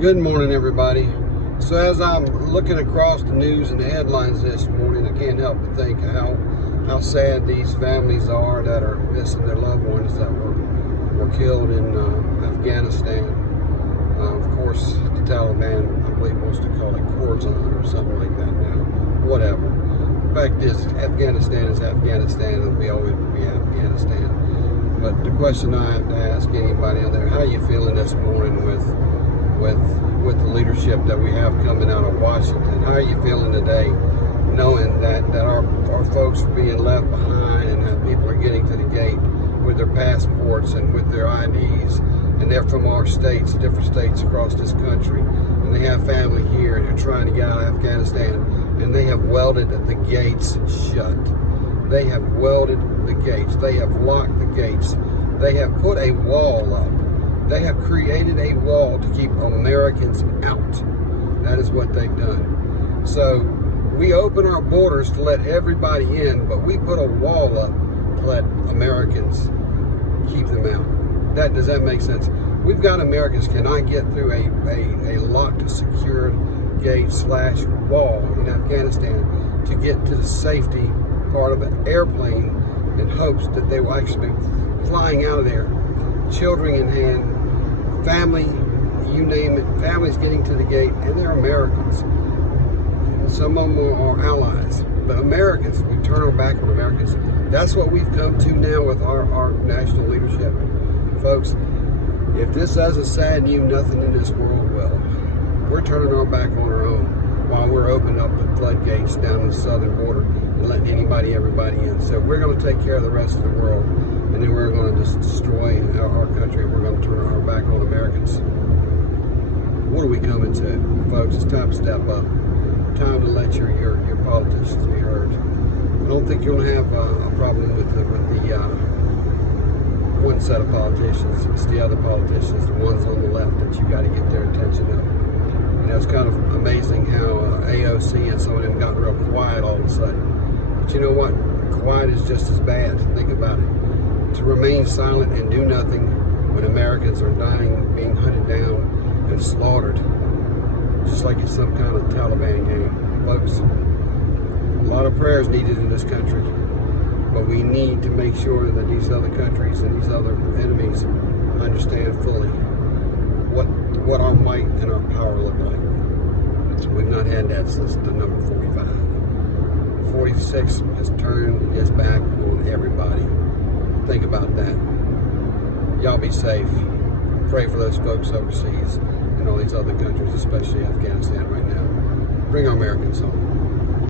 Good morning, everybody. So as I'm looking across the news and the headlines this morning, I can't help but think how sad these families are that are missing their loved ones that were killed in Afghanistan. Of course, the Taliban, I believe, wants to call it Khorasan or something like that now. Whatever. The fact is, Afghanistan is Afghanistan, and it'll be always be Afghanistan. But the question I have to ask anybody out there: how are you feeling this morning with the leadership that we have coming out of Washington? How are you feeling today, knowing that our folks are being left behind and that people are getting to the gate with their passports and with their IDs, and they're from our states, different states across this country, and they have family here and they're trying to get out of Afghanistan, and they have welded the gates shut. They have welded the gates. They have locked the gates. They have put a wall up. They have created a wall to keep Americans out. That is what they've done. So we open our borders to let everybody in, but we put a wall up to let Americans keep them out. Does that make sense? We've got Americans cannot get through a locked, secured gate / wall in Afghanistan to get to the safety part of an airplane in hopes that they will actually be flying out of there, children in hand, family, you name it, families getting to the gate, and they're Americans. Some of them are allies, but Americans, we turn our back on Americans. That's what we've come to now with our national leadership. Folks, if this doesn't sadden you, nothing in this world will. We're turning our back on our own while we're opening up the floodgates down the southern border and letting everybody in. So we're going to take care of the rest of the world, and then we're going to just destroy our country. We're going to turn our back on Americans. What are we coming to, folks? It's time to step up. Time to let your politicians be heard. I don't think you'll have a problem with the one set of politicians. It's the other politicians, the ones on the left, that you got to get their attention up. You know, it's kind of amazing how AOC and some of them got real quiet all of a sudden. But you know what? Quiet is just as bad. Think about it. To remain silent and do nothing when Americans are dying, being hunted down and slaughtered, just like it's some kind of Taliban game. Folks, a lot of prayers needed in this country, but we need to make sure that these other countries and these other enemies understand fully what our might and our power look like. We've not had that since the number 45. 46 has turned his back on everybody. Think about that. Y'all be safe. Pray for those folks overseas and all these other countries, especially Afghanistan right now. Bring our Americans home.